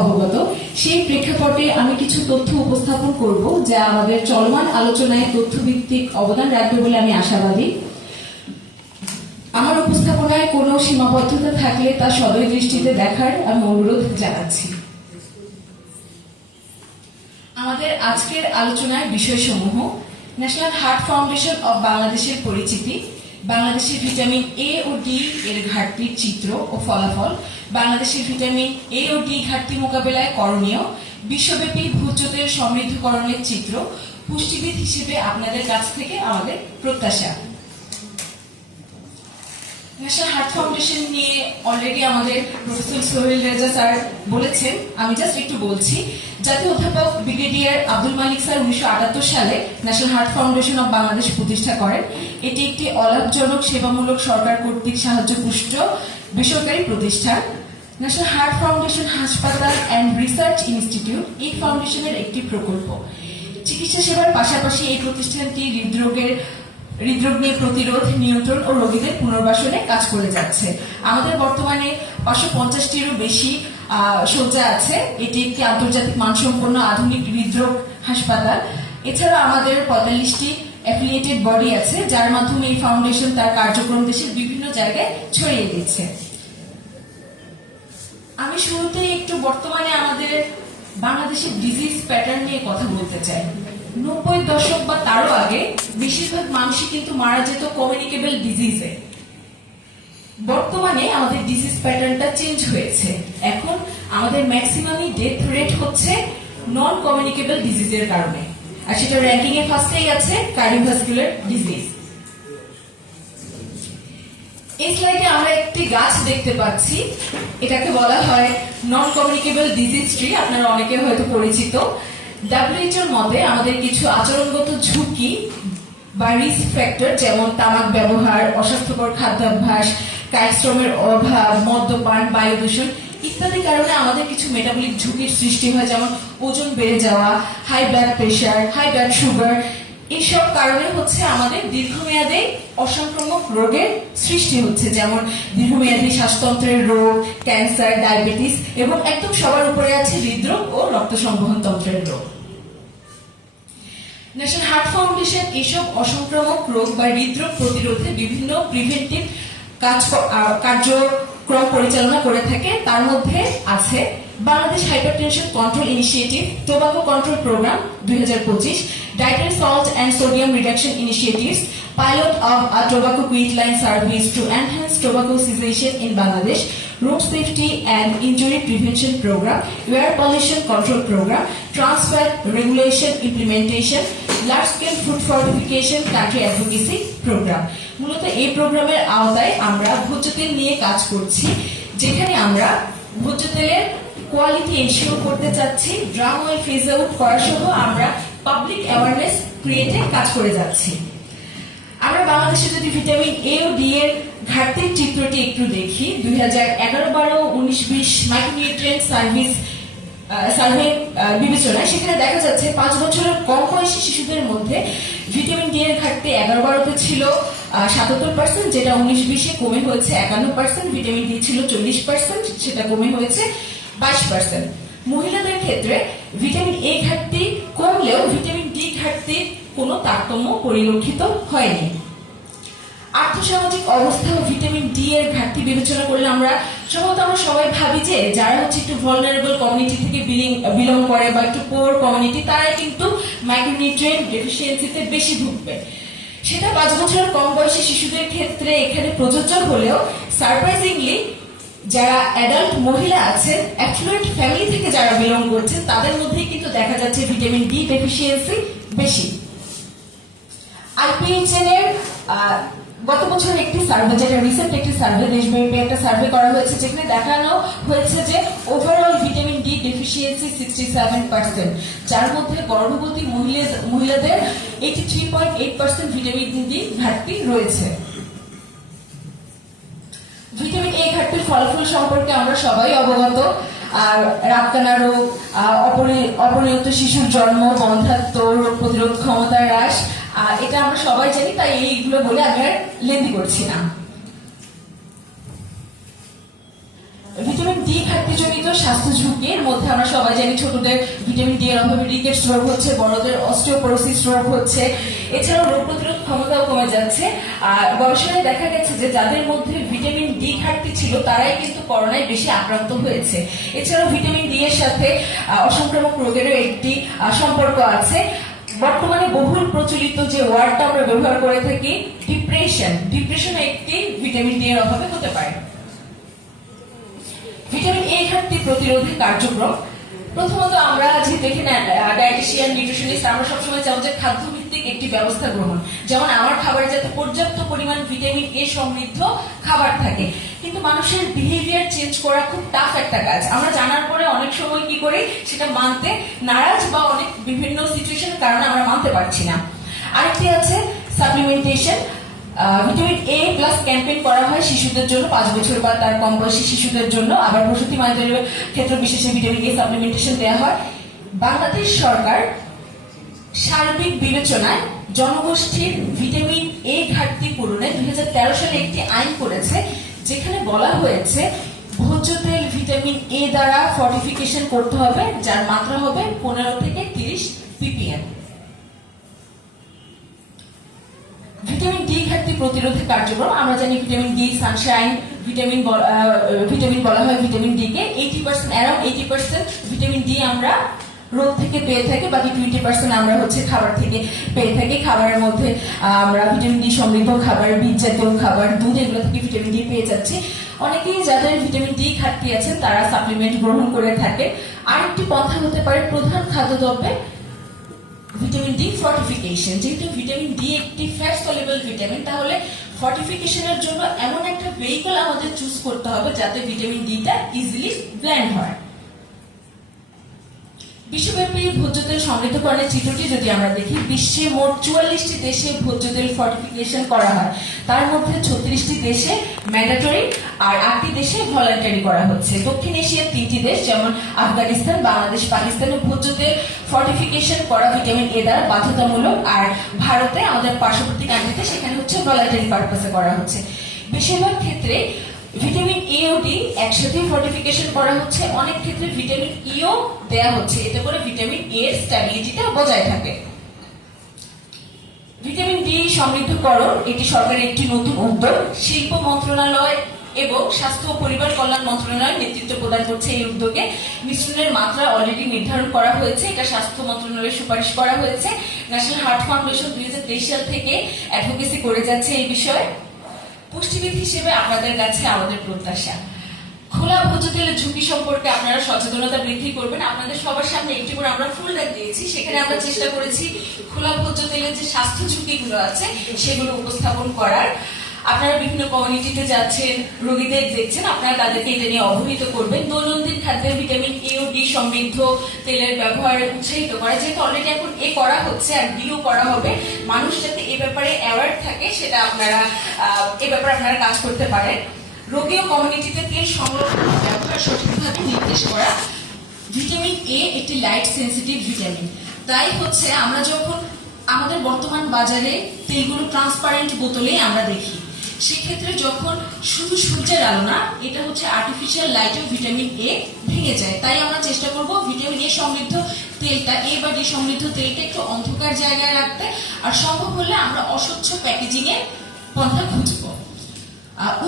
অবগত সেই প্রেক্ষাপটে আমি কিছু তথ্য উপস্থাপন করব যা আমাদের চলমান আলোচনায় তথ্যভিত্তিক অবদান রাখবে বলে আমি আশাবাদী। আমার উপস্থাপনায় কোনো সীমাবদ্ধতা থাকলে তা সদয় দৃষ্টিতে দেখার আমি অনুরোধ জানাচ্ছি। আমাদের আজকের আলোচনার বিষয়সমূহ: ন্যাশনাল হার্ট ফাউন্ডেশন অব বাংলাদেশের পরিচিতি, বাংলাদেশের ভিটামিন এ ও ডি এর ঘাটতির চিত্র ও ফলাফল, বাংলাদেশের ভিটামিন এ ও ডি ঘাটতি মোকাবেলায় করণীয়, বিশ্বব্যাপী ভোজ্যতেল সমৃদ্ধকরণের চিত্র, পুষ্টিবিদ হিসেবে আপনাদের কাছ থেকে আমাদের প্রত্যাশা। ন্যাশনাল হার্ট ফাউন্ডেশন নিয়ে অলরেডি আমাদের প্রফেসর সোহেল রেজা স্যার বলেছেন, আমি জাস্ট একটু বলছি। জাতীয় অধ্যাপক ব্রিগেডিয়ার আব্দুল মালিক স্যার 1978 সালে national heart foundation of Bangladesh প্রতিষ্ঠা করেন। এটি একটি অলাভজনক সেবামূলক সরকার কর্তৃক সাহায্যপুষ্ট বেসরকারি প্রতিষ্ঠান। ন্যাশনাল হার্ট ফাউন্ডেশন হাসপাতাল অ্যান্ড রিসার্চ ইনস্টিটিউট এই ফাউন্ডেশনের একটি প্রকল্প। চিকিৎসা সেবার পাশাপাশি এই প্রতিষ্ঠানটি হৃদরোগ নিয়ে প্রতিরোধ, নিয়ন্ত্রণ ও রোগীদের পুনর্বাসনে কাজ করে যাচ্ছে। আমাদের বর্তমানে 550টিরও বেশি শয্যা আছে। এটি একটি আন্তর্জাতিক মানসম্পন্ন আধুনিক হৃদরোগ হাসপাতাল। এছাড়া আমাদের 45টি অ্যাফিলিয়েটেড বডি আছে, যার মাধ্যমে এই ফাউন্ডেশন তার কার্যক্রম দেশের বিভিন্ন জায়গায় ছড়িয়ে দিচ্ছে। আমি শুরুতেই একটু বর্তমানে আমাদের বাংলাদেশের ডিজিজ প্যাটার্ন নিয়ে কথা বলতে চাই। 90 দশক বা তারও আগে বেশিরভাগ মানুষই কিন্তু মারা যেত কমিউনিকেবল ডিজিজে। বর্তমানে আমাদের ডিজিজ প্যাটার্নটা চেঞ্জ হয়েছে। এখন আমাদের ম্যাক্সিমামই ডেথ রেট হচ্ছে নন কমিউনিকেবল ডিজিজের কারণে, আর সেটা র্যাঙ্কিং এ ফার্স্টেই আছে কার্ডিওভাস্কুলার ডিজিজ। এই স্লাইডে আমরা একটি গাছ দেখতে পাচ্ছি, এটাকে বলা হয় নন কমিউনিকেবল ডিজিজ ট্রি। আপনারা অনেকে হয়তো পরিচিত। WHO মতে আমাদের কিছু আচরণগত ঝুঁকি বা রিস্ক ফ্যাক্টর, যেমন তামাক ব্যবহার, অস্বাস্থ্যকর খাদ্যাভ্যাস, কায়িক শ্রমের অভাব, মদ্যপান, বায়ু দূষণ ইত্যাদি কারণে আমাদের কিছু মেটাবলিক ঝুঁকির সৃষ্টি হয়, যেমন ওজন বেড়ে যাওয়া, high blood pressure, high blood sugar. এইসব কারণে হচ্ছে আমাদের দীর্ঘমেয়াদে অসংক্রামক রোগের সৃষ্টি হচ্ছে, যেমন দীর্ঘমেয়াদী শ্বাসতন্ত্রের রোগ, ক্যান্সার, ডায়াবেটিস এবং একদম সবার উপরে আছে হৃদরোগ ও রক্ত সংবহন তন্ত্রের রোগ। ন্যাশনাল হার্ট ফাউন্ডেশন এসব অসংক্রামক রোগ বা হৃদরোগ প্রতিরোধে বিভিন্ন প্রিভেন্টিভ কার্যক্রম পরিচালনা করে থাকে। তার মধ্যে আছে Bangladesh hypertension control initiative, tobacco control programme 2025, dietary salt and sodium reduction initiatives, pilot of a tobacco quitline service to enhance tobacco cessation in Bangladesh, road safety and injury prevention program, air pollution control program, transfer regulation implementation, large scale food fortification country advocacy program। মূলত এই প্রোগ্রামের আওতায় আমরা ভোজ্য তেল নিয়ে কাজ করছি, যেখানে আমরা ভোজ্য তেলের কোয়ালিটি এনশিওর করতে চাচ্ছি, ড্রাম অয়েল ফেজ আউট করা সহ আমরা পাবলিক অ্যাওয়ারনেস ক্রিয়েটে কাজ করে যাচ্ছি। আমরা বাংলাদেশে যদি ভিটামিন এ ও ডি এর ঘাটতির চিত্রটি একটু দেখি, 2011-12, 19-20 মাইক্রোনিউট্রিয়েন্ট সার্ভে বিবেচনায় সেখানে দেখা যাচ্ছে 5 বছরের কম বয়সী শিশুদের মধ্যে ভিটামিন ডি এর ঘাটতি 11-12-তে ছিল 77%, যেটা 19-20-এ কমে হয়েছে 51%। ভিটামিন ডি ছিল 40%, সেটা কমে হয়েছে 22%। মহিলাদের ক্ষেত্রে ভিটামিন এ ঘাটতি কমলেও ভিটামিন ডি ঘাটতির কোনো তারতম্য পরিলক্ষিত হয়নি। আর্থসামাজিক অবস্থা ও ভিটামিন ডি এর ঘাটতি বিবেচনা করলে আমরা সবাই ভাবি যে যারা হচ্ছে একটু ভালনারেবল কমিউনিটি থেকে বিলং করে বা একটু পোর কমিউনিটি, তারাই কিন্তু মাইক্রোনিউট্রিয়েন্ট ডেফিসিয়েন্সিতে বেশি ভুগবে। সেটা 5 বছরের কম বয়সী শিশুদের ক্ষেত্রে এখানে প্রযোজ্য হলেও সারপ্রাইজিংলি যারা অ্যাডাল্ট মহিলা আছেন, অ্যাফ্লুয়েন্ট ফ্যামিলি থেকে যারা বিলং করছেন, তাদের মধ্যেই কিন্তু দেখা যাচ্ছে ভিটামিন ডি ডেফিসিয়েন্সি বেশি। আইপিএইচএন এর গত বছর একটি সার্ভে, যেটা রিসেন্ট একটি সার্ভে, দেশব্যাপী একটা সার্ভে করা হয়েছে, যেখানে দেখানো হয়েছে যে ওভারঅল ভিটামিন ডি ডেফিসিয়েন্সি 67%, যার মধ্যে গর্ভবতী মহিলাদের 83.8% ভিটামিন ডি ঘাটতি রয়েছে। ভিটামিন এ ঘাটতির ফলাফল সম্পর্কে আমরা সবাই অবগত। আর রাতকানা রোগ, অপরিণত শিশুর জন্ম, বন্ধ্যাত্ব, রোগ প্রতিরোধ ক্ষমতা হ্রাস, এটা আমরা সবাই জানি, তাই এইগুলো বলে আমি আর লেন্দি করছি না। ভিটামিন ডি ঘাটতিজনিত স্বাস্থ্য ঝুঁকির মধ্যে আমরা সবাই জানি ছোটদের ভিটামিন ডি এর অভাবে রিকেটস রোগ হচ্ছে, বড়দের অস্টিওপোরোসিস রোগ হচ্ছে, এছাড়াও রোগ প্রতিরোধ ক্ষমতাও কমে যাচ্ছে। আর গবেষণায় দেখা গেছে যে যাদের মধ্যে ভিটামিন ডি ঘাটতি ছিল তারাই কিন্তু করোনায় বেশি আক্রান্ত হয়েছে। এছাড়াও ভিটামিন ডি এর সাথে অসংক্রামক রোগেরও একটি সম্পর্ক আছে। বর্তমানে বহুল প্রচলিত যে ওয়ার্ডটা আমরা ব্যবহার করে থাকি ডিপ্রেশন একটি ভিটামিন ডি এর অভাবে হতে পারে। ভিটামিন এ ঘাটতি প্রতিরোধে কার্যক্রম, প্রথমত আমরা যে দেখি না ডায়েটিশিয়ান নিউট্রিশনিস্ট আমরা সবসময় চাও যে খাদ্য ভিত্তিক একটি ব্যবস্থা গ্রহণ, যেমন আমার খাবারে যাতে পর্যাপ্ত পরিমাণ ভিটামিন এ সমৃদ্ধ খাবার থাকে। কিন্তু মানুষের বিহেভিয়ার চেঞ্জ করা খুব টাফ একটা কাজ। আমরা জানার পরে অনেক সময় কি করি সেটা মানতে নারাজ বা অনেক বিভিন্ন সিচুয়েশনের কারণে আমরা মানতে পারছি না। আরেকটি আছে supplementation. Vitamin A plus campaign করা হয় শিশুদের জন্য, 5 বছর বা তার কম বয়সী শিশুদের জন্য। আবার প্রসূতি মায়েদের ক্ষেত্র বিশেষে ভিটামিন এ সাপ্লিমেন্টেশন দেওয়া হয়। বাংলাদেশ সরকার সার্বিক বিবেচনায় জনগোষ্ঠীর ভিটামিন এ ঘাটতি পূরণে 2013 সালে একটি আইন করেছে, যেখানে বলা হয়েছে ভোজ্য তেল ভিটামিন এ দ্বারা ফর্টিফিকেশন করতে হবে, যার মাত্রা হবে 15 থেকে 30 ppm। ভিটামিন ডি ঘাটতি প্রতিরোধে কার্যক্রম, আমরা জানি ভিটামিন ডি সানশাইন ভিটামিন বলা হয় ভিটামিন ডি কে। 80% ভিটামিন ডি আমরা রোদ থেকে পেয়ে থাকি, বাকি 20% আমরা খাবার থেকে পেয়ে থাকি। খাবারের মধ্যে আমরা ভিটামিন ডি সমৃদ্ধ খাবার, বীজ জাতীয় খাবার, দুধ, এগুলো থেকে ভিটামিন ডি পেয়ে যাচ্ছি। অনেকেই যাদের ভিটামিন ডি ঘাটতি আছে তারা সাপ্লিমেন্ট গ্রহণ করে থাকে। আরেকটি পন্থা হতে পারে প্রধান খাদ্যদ্রব্যে ভিটামিন ডি ফর্টিফিকেশন। যেহেতু ভিটামিন ডি একটি ফ্যাট সলিউবল ভিটামিন, তাহলে ফর্টিফিকেশনের জন্য এমন একটা ভেহিকল আমাদের চুজ করতে হবে যাতে ভিটামিন ডিটা ইজিলি ব্লেন্ড হয়। বিশ্বব্যাপী ভোজ্য তেল সমৃদ্ধকরণের চিত্রটি যদি আমরা দেখি, বিশ্বে মোট 44টি দেশে ভোজ্য তেল ফর্টিফিকেশন করা হয়। তার মধ্যে 36টি দেশে ম্যান্ডেটরি আর 8টি দেশে ভলান্টারি করা হচ্ছে। দক্ষিণ এশিয়ার 3টি দেশ যেমন আফগানিস্তান, বাংলাদেশ, পাকিস্তানে ভোজ্য তেল ফর্টিফিকেশন করা ভিটামিন এ দ্বারা বাধ্যতামূলক, আর ভারতে আমাদের পার্শ্ববর্তী কান্ট্রিতে সেখানে ভলান্টারি পারপাসে করা হচ্ছে। বেশিরভাগ ক্ষেত্রে ভিটামিন এ ও ডি একসাথে ফর্টিফিকেশন করা হচ্ছে, অনেক ক্ষেত্রে ভিটামিন ইও দেয়া হচ্ছে, এতে করে ভিটামিন এ এর স্ট্যাবিলিটিটা বজায় থাকে। ভিটামিন ডি সমৃদ্ধকরণ এটি সরকারের একটি নতুন উদ্যোগ। শিল্প মন্ত্রণালয় এবং স্বাস্থ্য ও পরিবার কল্যাণ মন্ত্রণালয় নেতৃত্ব প্রদান করছে এই উদ্যোগে। মিশ্রণের মাত্রা অলরেডি নির্ধারণ করা হয়েছে, এটা স্বাস্থ্য মন্ত্রণালয়ের সুপারিশ করা হয়েছে। ন্যাশনাল হার্ট ফাউন্ডেশন 2023 সাল থেকে অ্যাডভোকেসি করে যাচ্ছে এই বিষয়ে। পুষ্টিবিদ হিসেবে আপনাদের কাছে আমাদের প্রত্যাশা, খোলা ভোজ্য তেলের ঝুঁকি সম্পর্কে আপনারা সচেতনতা বৃদ্ধি করবেন। আপনাদের সবার সামনে একটি করে আমরা ফোল্ডার দিয়েছি, সেখানে আমরা চেষ্টা করেছি খোলা ভোজ্য তেলের যে স্বাস্থ্য ঝুঁকিগুলো আছে সেগুলো উপস্থাপন করার। আপনারা বিভিন্ন কমিউনিটিতে যাচ্ছেন, রোগীদের দেখছেন, আপনারা তাদেরকে এটা নিয়ে অবহিত করবেন। দৈনন্দিন খাদ্যে ভিটামিন এ ও ডি সমৃদ্ধ তেলের ব্যবহার উৎসাহিত করা, যেহেতু অলরেডি এখন এ করা হচ্ছে আর ডিও করা হবে, মানুষ যাতে এ ব্যাপারে অ্যাওয়ার থাকে সেটা এ ব্যাপারে আপনারা কাজ করতে পারেন। রোগী ও কমিউনিটিতে তেল সংরক্ষণ ব্যবহার সঠিকভাবে নির্দেশ করা। ভিটামিন এ একটি লাইট সেন্সিটিভ ভিটামিন, তাই আমরা যখন আমাদের বর্তমান বাজারে তেলগুলো ট্রান্সপারেন্ট বোতলে আমরা দেখি, সেক্ষেত্রে যখন শুধু সূর্যের আলো না, এটা আর্টিফিশিয়াল লাইটে ভিটামিন এ ভেঙে যায়। তাই আমরা চেষ্টা করব ভিটামিন এ সমৃদ্ধ তেলটা, এ বা ডি সমৃদ্ধ তেলটা একটু অন্ধকার জায়গায় রাখতে, আর সম্ভব হলে আমরা অস্বচ্ছ প্যাকেজিং এর পন্থা খুঁজব।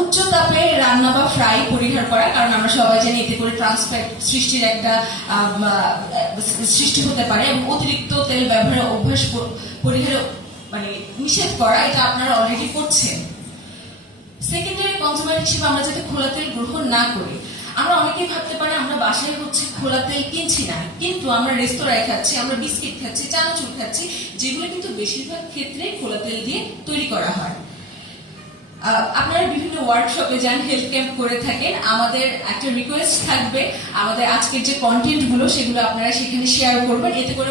উচ্চ তাপে রান্না বা ফ্রাই পরিহার করা, কারণ আমরা সবাই জানি এতে করে ট্রান্সফ্যাট সৃষ্টির একটা সৃষ্টি হতে পারে, এবং অতিরিক্ত তেল ব্যবহারের অভ্যাস পরিহার নিষেধ করা, এটা আপনারা অলরেডি করছেন। সেকেন্ডারি কনজিউমার হিসেবে আমরা যাতে খোলা তেল গ্রহণ না করি। আমরা অনেকেই ভাবতে পারি আমরা বাসায় খোলা তেল কিনছি না, কিন্তু আমরা রেস্তোরাঁয় খাচ্ছি, আমরা বিস্কিট খাচ্ছি, চানাচুর খাচ্ছি, যেগুলো কিন্তু বেশিরভাগ ক্ষেত্রে খোলা তেল দিয়ে তৈরি করা হয়। আপনারা বিভিন্ন ওয়ার্কশপে যান, হেলথ ক্যাম্প করে থাকেন, আমাদের একটা রিকোয়েস্ট থাকবে, আমাদের আজকের যে কন্টেন্ট গুলো সেগুলো আপনারা সেখানে শেয়ার করবেন। এতে করে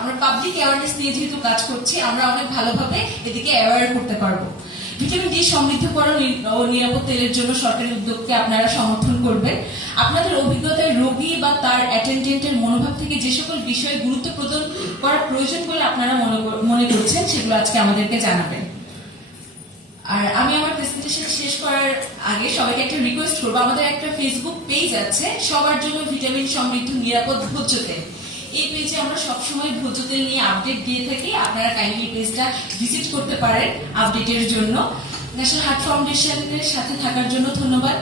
আমরা পাবলিক অ্যাওয়ারনেস নিয়ে যেহেতু কাজ করছি, আমরা অনেক ভালোভাবে এদিকে অ্যাওয়ার করতে পারবো। ভিটামিন ডি সমৃদ্ধকরণ ও নিরাপদ তেলের জন্য সরকারি উদ্যোগকে আপনারা সমর্থন করবেন। আপনাদের অভিজ্ঞতায় রোগী বা তার অ্যাটেন্ডেন্টের মনোভাব থেকে যে সকল বিষয়ে গুরুত্ব প্রদান করার প্রয়োজন বলে আপনারা মনে করছেন, সেগুলো আজকে আমাদেরকে জানাবেন। আর আমি আমার প্রেজেন্টেশন শেষ করার আগে সবাইকে একটা রিকোয়েস্ট করবো, আমাদের একটা ফেসবুক পেজ আছে সবার জন্য ভিটামিন সমৃদ্ধ নিরাপদ ভোজ্য তেল। এই পেজে আমরা সবসময় ভোজ্য তেল নিয়ে আপডেট দিয়ে থাকি, আপনারা কাইন্ডলি পেজটা ভিজিট করতে পারেন আপডেটের জন্য। ন্যাশনাল হার্ট ফাউন্ডেশনের সাথে থাকার জন্য ধন্যবাদ।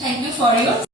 Thank you for your